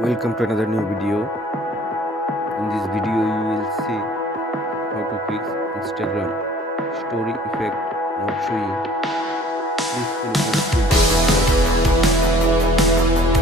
Welcome to another new video. In this video, you will see how to fix Instagram story effect not showing. Please follow the step by step.